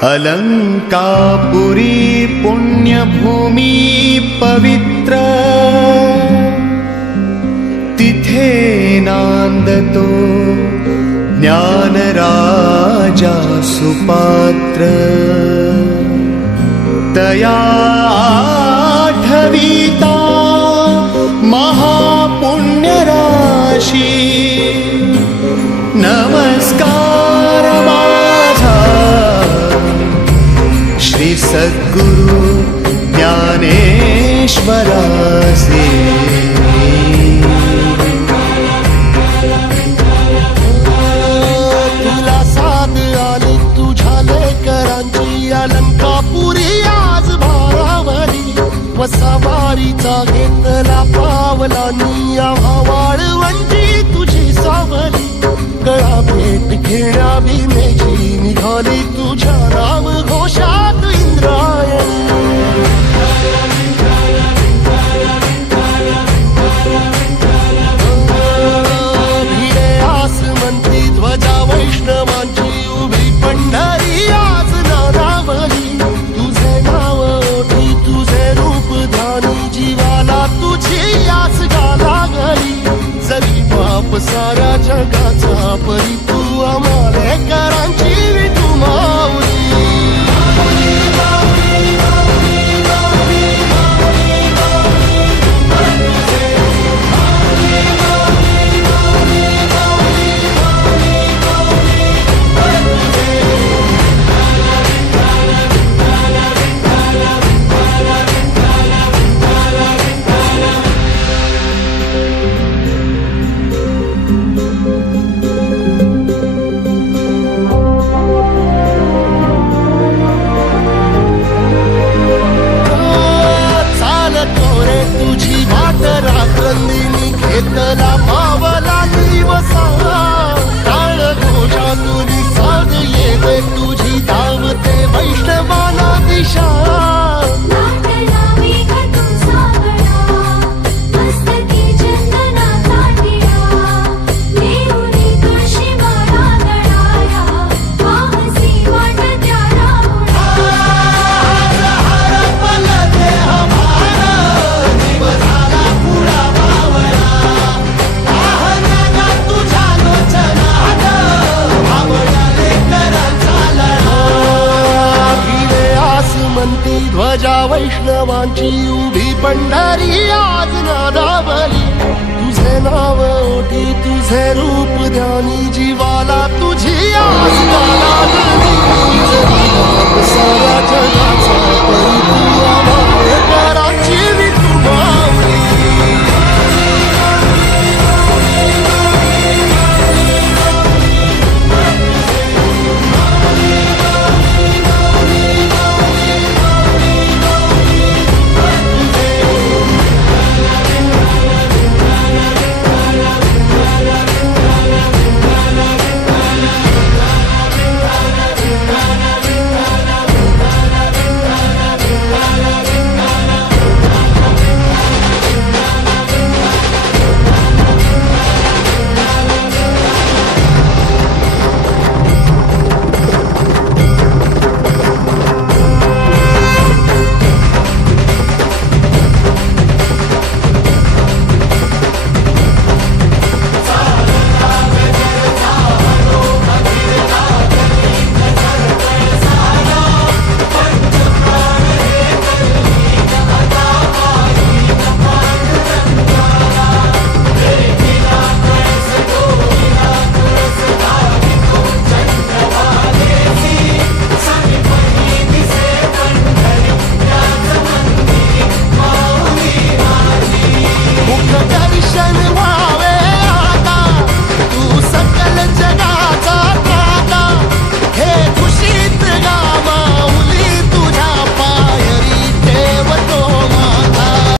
अलंकापुरी पुण्यभूमी पवित्र, तिथे नांदतो ज्ञानराजा सुपात्र। तया आठविता महापुण्यराशी, नमस्कार माझा श्री सद्गुरु ज्ञानेश्वरासे। तुला साध आली तुझ्या लेकरांची, अलंकापुरी आज भारावली। वसावारीचा घेतला पावलांनी, वाळवंटी तुझी सावली। गळा भेट घेण्या भीमेची, निघाली तुझ्या राम घोषात इंद्रायणी। भिडे आसमंती ध्वजा वैष्णवांची, उभी पंढरी आज नारावली। तुझे नाव ओठी तुझे रूप ध्यानी, जीवाला तुझी आस लागली। जरी बाप साऱ्या जगाचा, परी तू आम्हालेकरांची विठू माऊली। घेतला पावला दिवसा, टाळ घोषातून साध येते तुझी, धावते वैष्णवाला दिशा। ध्वजा वैष्णवांची, उभी पंढरी आज नादावली। तुझे नाव ओठी तुझे रूप ध्यानी, जीवाला तुझी आस